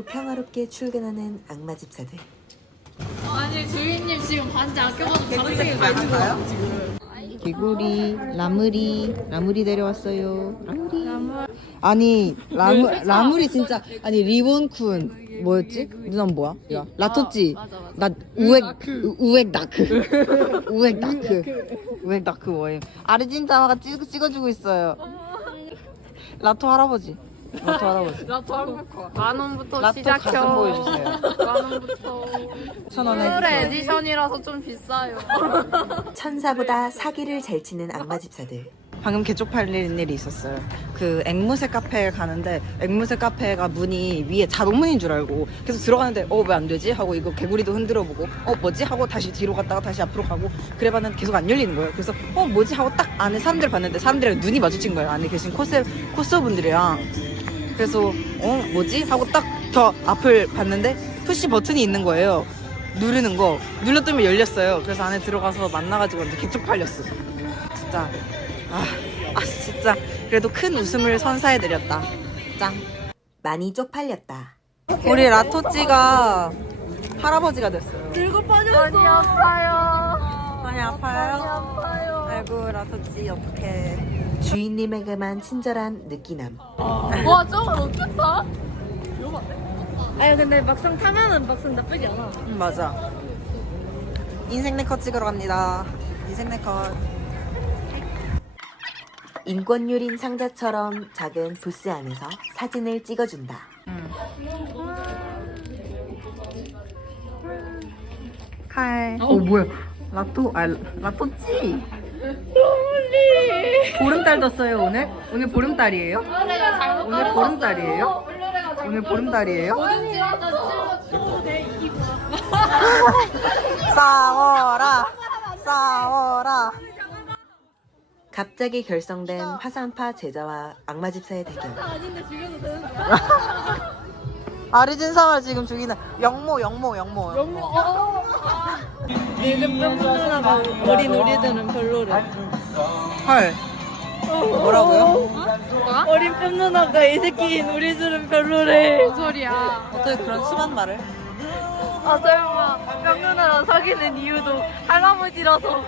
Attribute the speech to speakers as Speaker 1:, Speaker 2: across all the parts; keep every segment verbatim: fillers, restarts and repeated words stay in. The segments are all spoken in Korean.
Speaker 1: 평화롭게 출근하는 악마 집사들.
Speaker 2: 아니 주인님 지금 반지 아껴봐도 다른 색이 가지고요 지금.
Speaker 3: 개구리, 라무리, 라무리 내려왔어요. 라무리. 아니 라무 라무리 진짜 아니 리본쿤 뭐였지? 누나 뭐야? 야 라토찌.
Speaker 2: 아, 맞아, 맞아.
Speaker 3: 나 우엑 우- 우엑 나크. 우엑 나크. 우엑 나크 뭐예요? 아르진타마가 찍 찍어주고 있어요. 라토 할아버지. 라토 할아버지.
Speaker 2: 라토 한국화 만 원부터
Speaker 3: 라토
Speaker 2: 시작해요.
Speaker 3: 가슴 보여주세요.
Speaker 2: 만 원부터.
Speaker 3: 천 원에
Speaker 2: 오늘
Speaker 3: 주세요.
Speaker 2: 에디션이라서 좀 비싸요.
Speaker 1: 천사보다 사기를 잘 치는 악마 집사들.
Speaker 3: 방금 개쪽팔리는 일이 있었어요. 그 앵무새 카페에 가는데 앵무새 카페가 문이 위에 자동문인 줄 알고 계속 들어가는데 어 왜 안 되지? 하고 이거 개구리도 흔들어 보고 어 뭐지? 하고 다시 뒤로 갔다가 다시 앞으로 가고 그래봤는데 계속 안 열리는 거예요. 그래서 어 뭐지? 하고 딱 안에 사람들 봤는데 사람들이랑 눈이 마주친 거예요. 안에 계신 코스 코스어분들이랑. 그래서 어 뭐지? 하고 딱 더 앞을 봤는데 푸시 버튼이 있는 거예요. 누르는 거 눌렀더니 열렸어요. 그래서 안에 들어가서 만나가지고 완전 개쪽팔렸어. 진짜 아, 아 진짜 그래도 큰 웃음을 선사해드렸다. 짱.
Speaker 1: 많이 쪽팔렸다.
Speaker 3: 우리 라토찌가 할아버지가 됐어요.
Speaker 2: 들고 빠졌어. 많이 아파요.
Speaker 3: 많이 아파요?
Speaker 2: 많이 아파요.
Speaker 3: 아이고 라토찌 어떡해.
Speaker 1: 주인님에게만 친절한 느끼남.
Speaker 2: 와 저거 어떻게 타?
Speaker 4: 아니 근데 막상 타면은 막상 나쁘지 않아.
Speaker 3: 응 맞아. 인생 네컷 찍으러 갑니다. 인생 네컷.
Speaker 1: 인권유린 상자처럼 작은 부스 안에서 사진을 찍어준다.
Speaker 3: 칼. 어 뭐야? 라토 아 라토찌. 보름달 떴어요 오늘? 오늘 보름달이에요? 오늘 보름달이에요? 오늘 보름달이에요? 싸워라 싸워라.
Speaker 1: 갑자기 결성된 화산파 제자와 악마 집사의 대결.
Speaker 3: 아르진상을 지금 죽이는 영모 영모 영모 영모.
Speaker 4: 늙은 뿅뿅누나가 어린 우리들은 별로래.
Speaker 3: 헐. 뭐라고요?
Speaker 4: 어린 뿅누나가 이 새끼인 우리들은 별로래.
Speaker 2: 무슨 소리야?
Speaker 3: 어떻게 그런 심한 말을?
Speaker 4: 아 설마 뿅누나랑 사귀는 이유도 할아버지라서.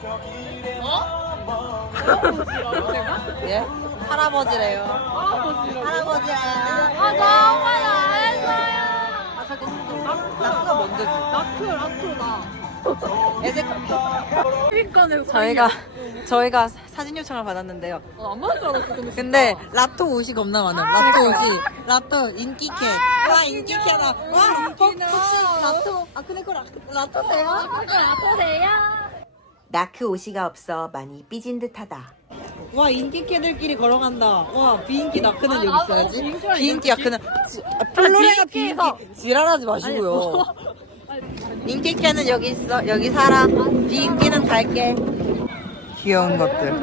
Speaker 3: 예? 할아버지래요. 할아버지래요.
Speaker 2: 아 너무 안 했어요.
Speaker 3: 아 잠깐 나크가 먼저지.
Speaker 2: 라토 라토다.
Speaker 3: 에세 저희가 저희가 사진 요청을 받았는데요.
Speaker 2: 어, 안 맞을 줄 알았어. 근데
Speaker 3: 근데 라토 옷이 겁나 많아요. 라토 옷이 라토 인기캐. 와 인기캐다. 와 혹시 라토 아 근데 그 라- 라토세요?
Speaker 2: 라토세요?
Speaker 1: 나크 오시가 없어 많이 삐진 듯하다.
Speaker 3: 와 인기캐들끼리 걸어간다. 와 비인기 나크는
Speaker 2: 아,
Speaker 3: 여기
Speaker 2: 나도
Speaker 3: 있어야지.
Speaker 2: 비인기가
Speaker 3: 비인기
Speaker 2: 있겠지.
Speaker 3: 나크는 지- 아, 플로레가
Speaker 2: 비인기에서.
Speaker 3: 비인기 지랄하지 마시고요. 인기캐는 여기 있어. 여기 살아. 비인기는 갈게. 귀여운 것들.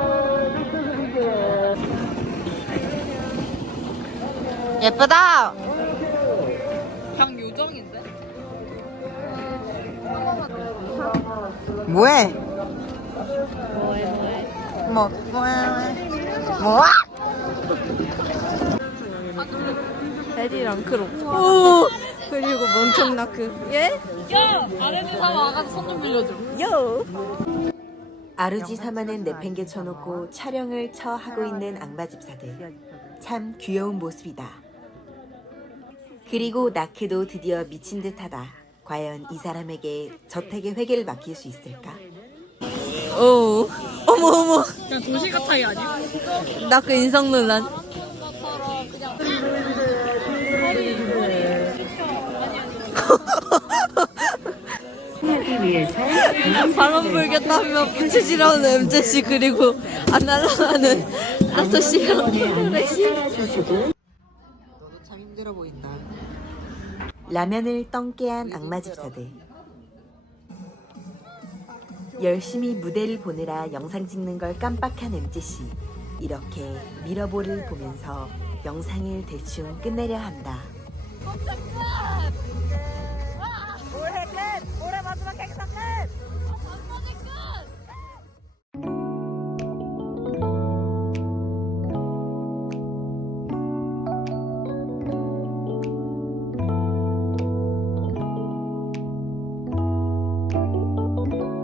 Speaker 3: 예쁘다.
Speaker 2: 그냥 요정인데?
Speaker 3: 뭐해? 뭐 뭐해? 뭐야?
Speaker 4: 에디랑 크롭. 오 그리고 멍청 나크. 예?
Speaker 2: 야! 아레디 사람 와가지고 손 좀 빌려줘.
Speaker 4: 요.
Speaker 1: 아르지 사마는 내팽개쳐놓고 촬영을 처 하고 있는 악마 집사들. 참 귀여운 모습이다. 그리고 나크도 드디어 미친 듯하다. 과연 이 사람에게 저택의 회계를 맡길 수 있을까?
Speaker 4: 오. 어머 어머.
Speaker 2: 그냥 도시 같아이 아니야?
Speaker 4: 나그 인성 논란. 바람 불겠다며 부채질하는 엠제씨 그리고 안 날아가는 라토씨랑 플렉씨.
Speaker 3: 너도 참 힘들어 보인다.
Speaker 1: 라면을 떵깨한 악마 집사들. 열심히 무대를 보느라 영상 찍는 걸 깜빡한 엠지씨. 이렇게 미러볼을 보면서 영상을 대충 끝내려 한다.
Speaker 4: 올해 끝! 올해 마지막